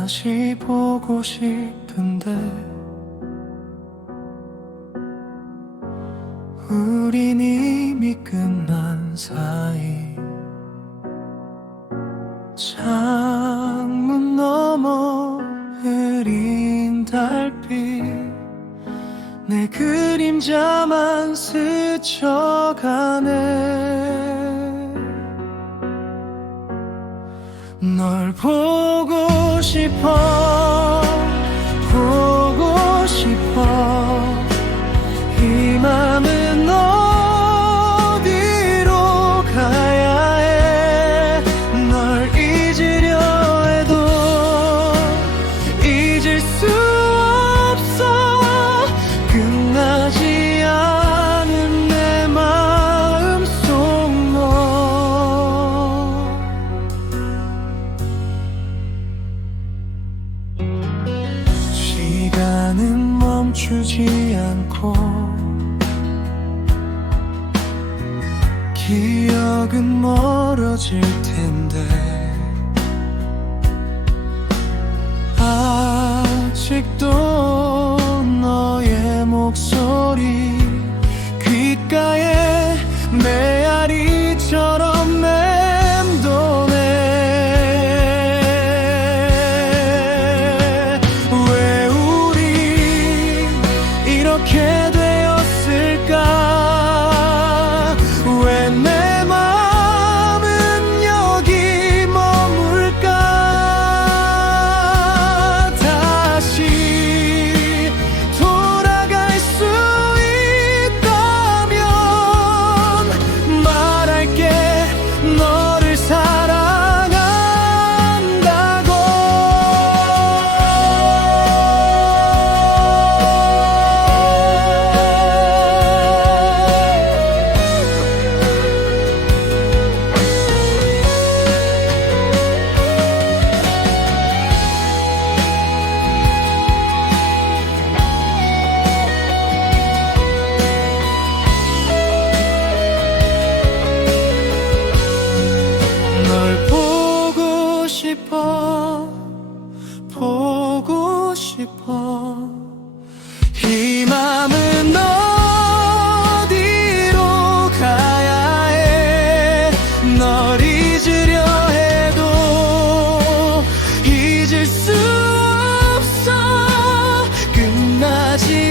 다시 보고 싶은데 우린 이미 끝난 사이 창문 너머 흐린 달빛 내 그림자만 스쳐가네 널 보고 싶어 멈추지 않고 기억은 멀어질 텐데 아직도 너의 목소리 귓가에 메 이렇게 되 싶어 보고 싶어. 이 맘은 어디로 가야 해 널 잊으려 해도 잊을 수 없어. 끝나지